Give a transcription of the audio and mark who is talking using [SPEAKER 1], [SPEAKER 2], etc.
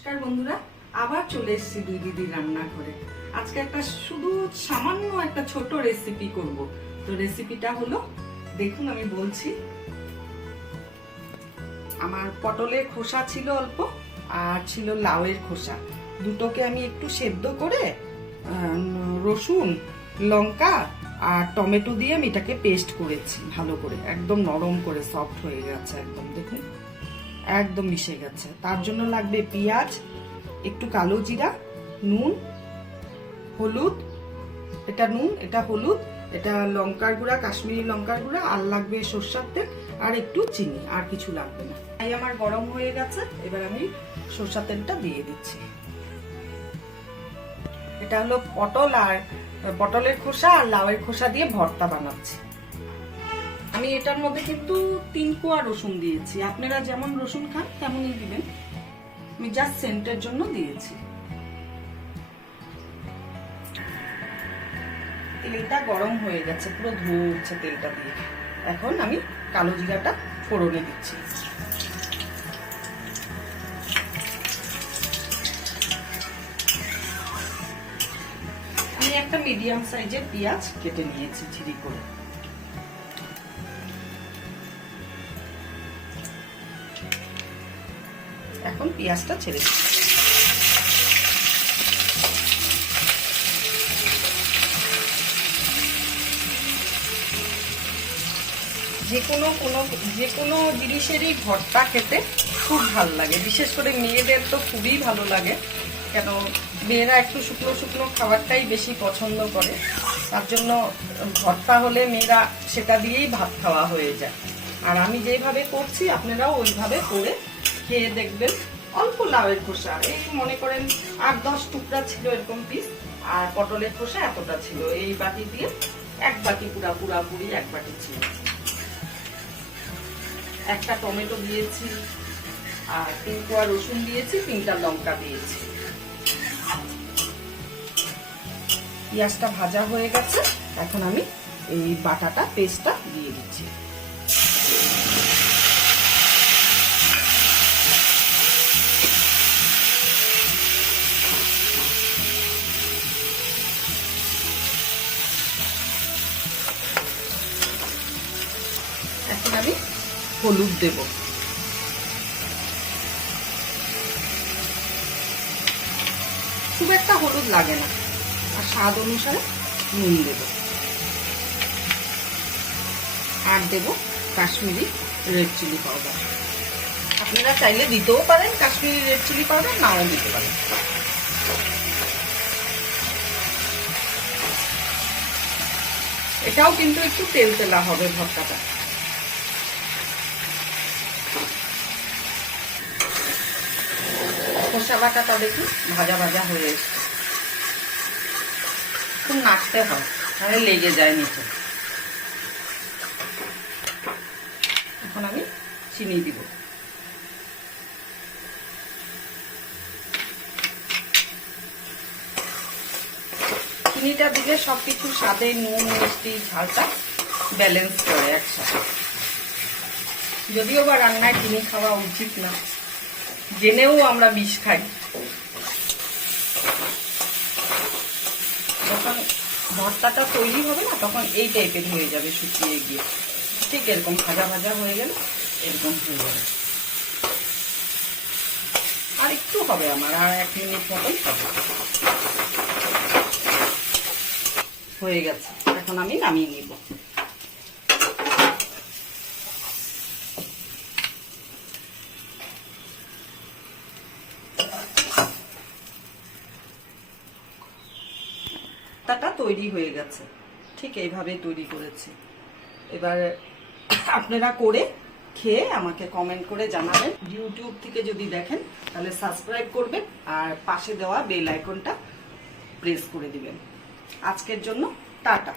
[SPEAKER 1] নমস্কার বন্ধুরা, আবার চলে এসেছি দুই দিদি রান্না করে। আজকে একটা শুধু সামান্য একটা ছোট রেসিপি করব। তো রেসিপিটা হলো, দেখুন আমি বলছি, আমার পটলের খোসা ছিল অল্প আর ছিল লাউয়ের খোসা। দুটোকে আমি একটু সেদ্ধ করে রসুন, লঙ্কা আর টমেটো দিয়ে আমি এটাকে পেস্ট করেছি ভালো করে। একদম নরম করে সফট হয়ে গেছে একদম, দেখুন। একদম মিশে গেছে। তার জন্য লাগবে পেঁয়াজ, একটু কালো জিরা, নুন, হলুদ, এটা নুন, এটা হলুদ, এটা লঙ্কার গুঁড়া, কাশ্মীরি লঙ্কার গুঁড়া, আর লাগবে সর্ষার তেল, আর একটু চিনি, আর কিছু লাগবে না। তাই আমার গরম হয়ে গেছে, এবার আমি সর্ষার তেলটা দিয়ে দিচ্ছি। এটা হলো পটল আর, পটলের খোসা আর লাউয়ের খোসা দিয়ে ভর্তা বানাচ্ছি। আমি এটার মধ্যে কিন্তু তিন কোয়া রসুন দিয়েছি। আপনারা যেমন রসুন খান, তেমনই দিবেন। আমি জাস্ট সেন্টের জন্য দিয়েছি। তেলটা গরম হয়ে গেছে, পুরো ধুচ্ছে তেলটা দিয়ে। এখন আমি কালো জিরাটা ফোড়নে দিচ্ছি। আমি একটা মিডিয়াম সাইজের পেঁয়াজ কেটে নিয়েছি ঝিরি করে। এখন পেঁয়াজটা ছেড়ে দিচ্ছি। যে কোনো কোনো, যে কোনো জিনিসেরই ভর্তা খেতে খুব ভালো লাগে। বিশেষ করে মেয়েদের তো খুবই ভালো লাগে। কেন, মেয়েরা একটু শুকনো শুকনো খাবারটাই বেশি পছন্দ করে। তার জন্য ভর্তা হলে মেয়েরা সেটা দিয়েই ভাত খাওয়া হয়ে যায়। আর আমি যেভাবে করছি, আপনারাও ওইভাবে করে খেয়ে দেখবেন অল্প লাউয়ের খোসা। এই মনে করেন আট, দশ টুকরা ছিল এরকম পিস আর পটলের খোসা এতটা ছিল। এই বাটি দিয়ে এক বাটি পুরা পুরাপুরি এক বাটি ছিল। একটা টমেটো দিয়েছি, আর তিন কোয়া রসুন দিয়েছি, তিনটা লঙ্কা দিয়েছি। পেঁয়াজটা ভাজা হয়ে গেছে। এখন আমি এই বাটাটা, পেস্টটা দিয়ে দিচ্ছি। আমি হলুদ দেব। খুব একটা হলুদ লাগে না। আর স্বাদ অনুসারে নুন দেব। আর দেব কাশ্মীরি রেড চিলি পাউডার। আপনারা চাইলে দিতেও পারেন কাশ্মীরি রেড চিলি পাউডার, নাও দিতে পারেন। এটাও কিন্তু একটু তেল তেলা হবে ভর্তাটা। খোসা বাটাটা দেখুন ভাজা ভাজা হয়ে এসছে। খুব নাড়তে হয়, তাহলে লেগে যায় নিচে। এখন আমি চিনি দিব। চিনিটা দিলে সবকিছু স্বাদে নুন, মিষ্টি, ঝালটা ব্যালেন্স করে একসাথে। যদিও বা রান্নায় চিনি খাওয়া উচিত না। জেনেও আমরা বিষ খাই। যখন ভর্তাটা তৈরি হবে না, তখন এই টাইপের হয়ে যাবে শুকিয়ে গিয়ে। ঠিক এরকম ভাজা ভাজা হয়ে গেলে এরকম হয়ে যাবে। আর একটু হবে আমার, আর এক মিনিট মতন হবে। হয়ে গেছে। এখন আমি নামিয়ে নিব। ভর্তাটা তৈরি হয়ে গেছে। ঠিক এইভাবে তৈরি করেছি। এবার আপনারা করে খেয়ে আমাকে কমেন্ট করে জানাবেন। ইউটিউব থেকে যদি দেখেন, তাহলে সাবস্ক্রাইব করবেন আর পাশে দেওয়া বেল আইকনটা প্রেস করে দিবেন। আজকের জন্য টাটা।